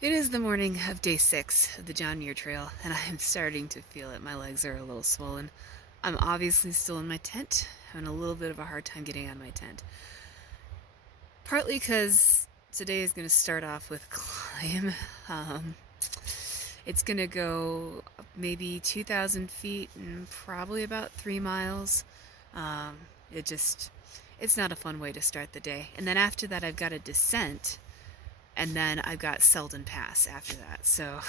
It is the morning of day 6 of the John Muir Trail, and I am starting to feel it. My legs are a little swollen. I'm obviously still in my tent, having a little bit of a hard time getting out of my tent. Partly because today is going to start off with a climb. It's going to go maybe 2,000 feet and probably about 3 miles. It's not a fun way to start the day. And then after that, I've got a descent. And then I've got Seldon Pass after that, so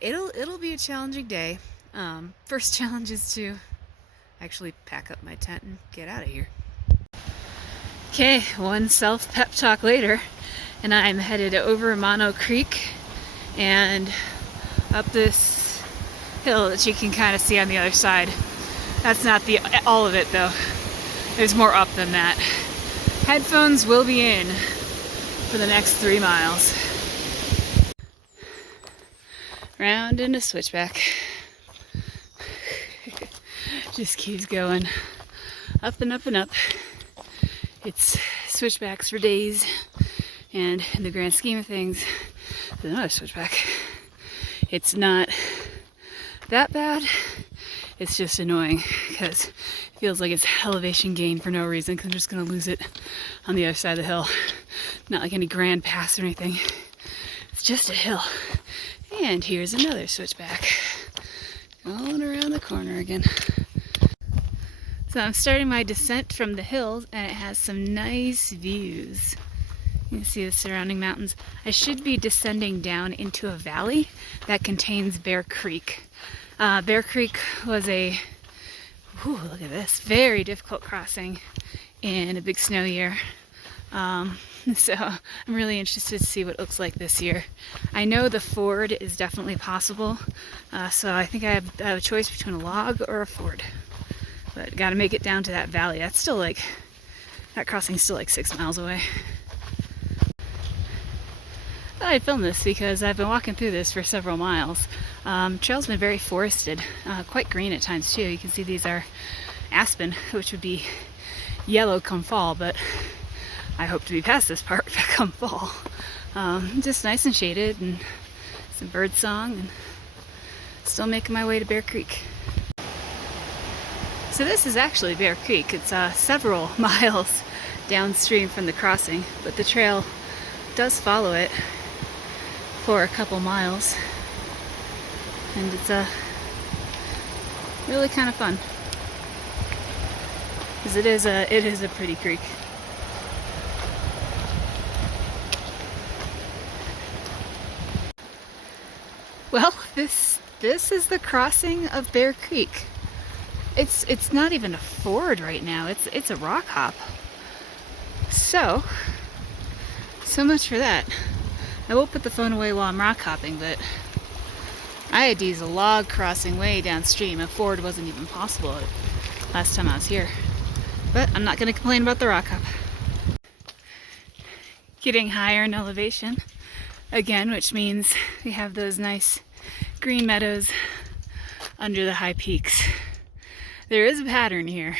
it'll be a challenging day. First challenge is to actually pack up my tent and get out of here. Okay, one self-pep talk later, and I'm headed over Mono Creek and up this hill that you can kind of see on the other side. That's not all of it though. There's more up than that. Headphones will be in for the next 3 miles. Round into switchback. Just keeps going up and up and up. It's switchbacks for days, and in the grand scheme of things, there's another switchback. It's not that bad. It's just annoying because it feels like it's elevation gain for no reason, because I'm just going to lose it on the other side of the hill. Not like any grand pass or anything. It's just a hill. And here's another switchback. Going around the corner again. So I'm starting my descent from the hills, and it has some nice views. You can see the surrounding mountains. I should be descending down into a valley that contains Bear Creek. Bear Creek was look at this, very difficult crossing in a big snow year. So I'm really interested to see what it looks like this year. I know the ford is definitely possible, so I think I have a choice between a log or a ford. But gotta make it down to that valley. That crossing's still like 6 miles away. I thought I'd film this because I've been walking through this for several miles. Trail's been very forested, quite green at times too. You can see these are aspen, which would be yellow come fall, but I hope to be past this part come fall. Just nice and shaded, and some bird song, and still making my way to Bear Creek. So this is actually Bear Creek. It's several miles downstream from the crossing, but the trail does follow it for a couple miles, and it's really kind of fun because it is a pretty creek. Well, this is the crossing of Bear Creek. It's not even a ford right now. It's a rock hop. So much for that. I will put the phone away while I'm rock hopping, but I had to use a log crossing way downstream. A ford wasn't even possible last time I was here. But I'm not going to complain about the rock hop. Getting higher in elevation again, which means we have those nice green meadows under the high peaks. There is a pattern here.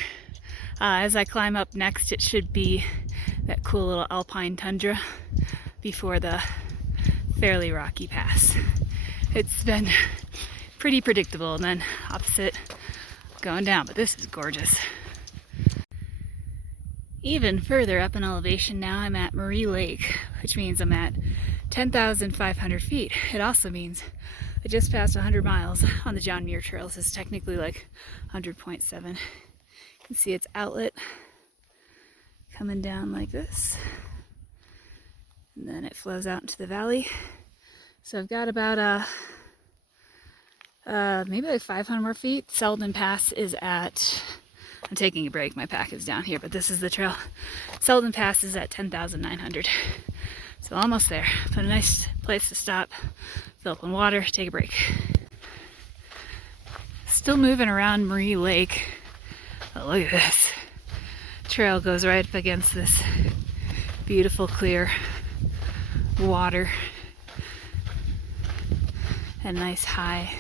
As I climb up next, it should be that cool little alpine tundra before the fairly rocky pass. It's been pretty predictable, and then opposite going down, but this is gorgeous. Even further up in elevation now, I'm at Marie Lake, which means I'm at 10,500 feet. It also means I just passed 100 miles on the John Muir Trail. This is technically like 100.7. You can see its outlet coming down like this, and then it flows out into the valley. So I've got about maybe like 500 more feet. Selden Pass is at, I'm taking a break, my pack is down here, but this is the trail. Selden Pass is at 10,900. So almost there, but a nice place to stop, fill up on water, take a break. Still moving around Marie Lake. Oh, look at this. Trail goes right up against this beautiful clear water and nice high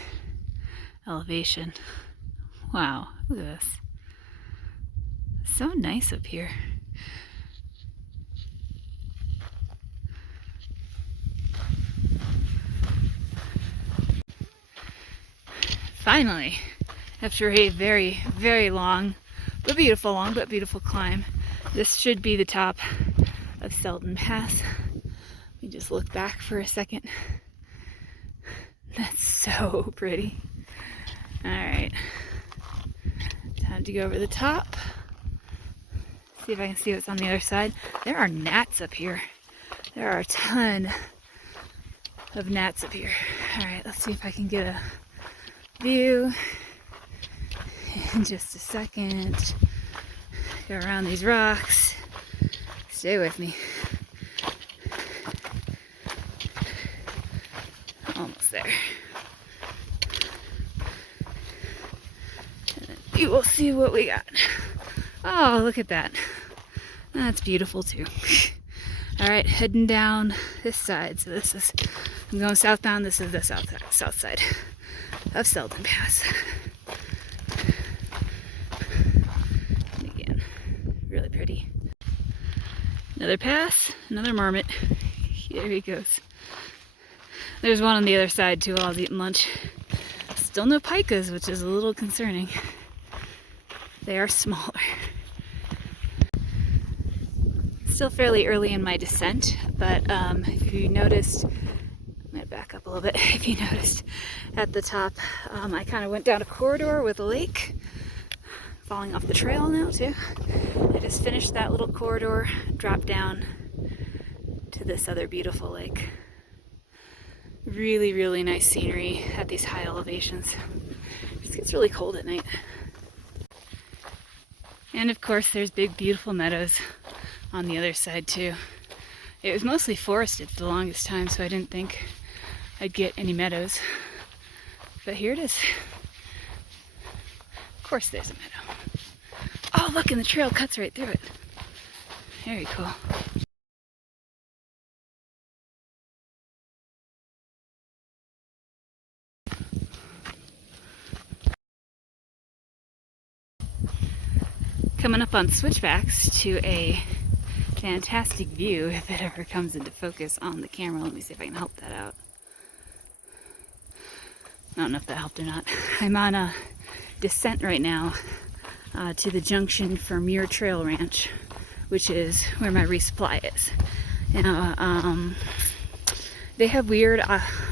elevation. Wow, look at this. So nice up here. Finally, after a very, very long but beautiful climb, this should be the top of Seldon Pass. Let me just look back for a second. That's so pretty. All right, time to go over the top. See if I can see what's on the other side. There are gnats up here. There are a ton of gnats up here. All right, let's see if I can get a view in just a second. Go around these rocks. Stay with me. Almost there. And then you will see what we got. Oh, look at that. That's beautiful too. All right, heading down this side. So this is, I'm going southbound. This is the south side of Seldon Pass. And again, really pretty. Another pass, another marmot. There he goes. There's one on the other side too while I was eating lunch. Still no pikas, which is a little concerning. They are smaller. Still fairly early in my descent, but if you noticed, I'm gonna back up a little bit. If you noticed at the top, I kind of went down a corridor with a lake, falling off the trail now too. I just finished that little corridor, dropped down to this other beautiful lake. Really, really nice scenery at these high elevations. It just gets really cold at night. And of course, there's big, beautiful meadows on the other side too. It was mostly forested for the longest time, so I didn't think I'd get any meadows. But here it is. Of course there's a meadow. Oh, look, and the trail cuts right through it. Very cool. Coming up on switchbacks to a fantastic view, if it ever comes into focus on the camera. Let me see if I can help that out. I don't know if that helped or not. I'm on a descent right now to the junction for Muir Trail Ranch, which is where my resupply is. Now, they have weird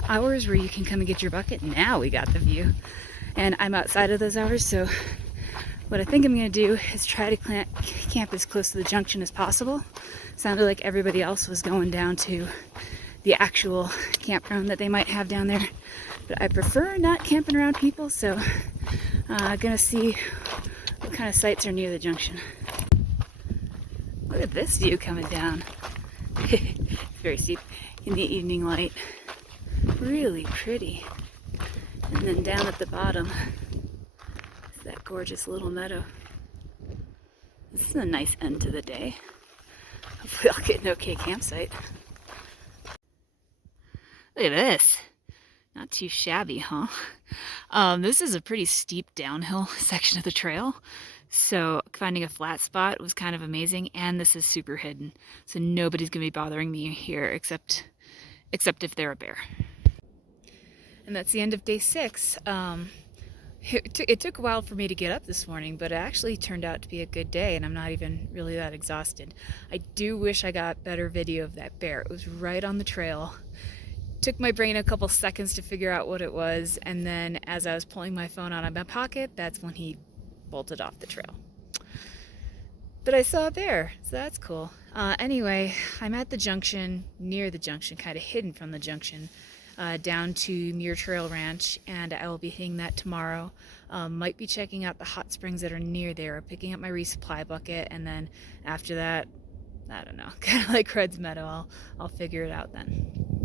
hours where you can come and get your bucket. Now we got the view. And I'm outside of those hours, so what I think I'm going to do is try to camp as close to the junction as possible. Sounded like everybody else was going down to the actual campground that they might have down there. But I prefer not camping around people, so I'm going to see what kind of sites are near the junction. Look at this view coming down. It's very steep in the evening light. Really pretty. And then down at the bottom, that gorgeous little meadow. This is a nice end to the day. Hopefully I'll get an okay campsite. Look at this. Not too shabby, huh? This is a pretty steep downhill section of the trail. So finding a flat spot was kind of amazing, and this is super hidden. So nobody's gonna be bothering me here except if they're a bear. And that's the end of day 6. It took a while for me to get up this morning, but it actually turned out to be a good day, and I'm not even really that exhausted. I do wish I got better video of that bear. It was right on the trail. Took my brain a couple seconds to figure out what it was, and then as I was pulling my phone out of my pocket, that's when he bolted off the trail. But I saw a bear, so that's cool. Anyway, I'm at the junction, near the junction, kind of hidden from the junction, down to Muir Trail Ranch, and I will be hitting that tomorrow. Might be checking out the hot springs that are near there, picking up my resupply bucket, and then after that, I don't know, kind of like Red's Meadow, I'll figure it out then.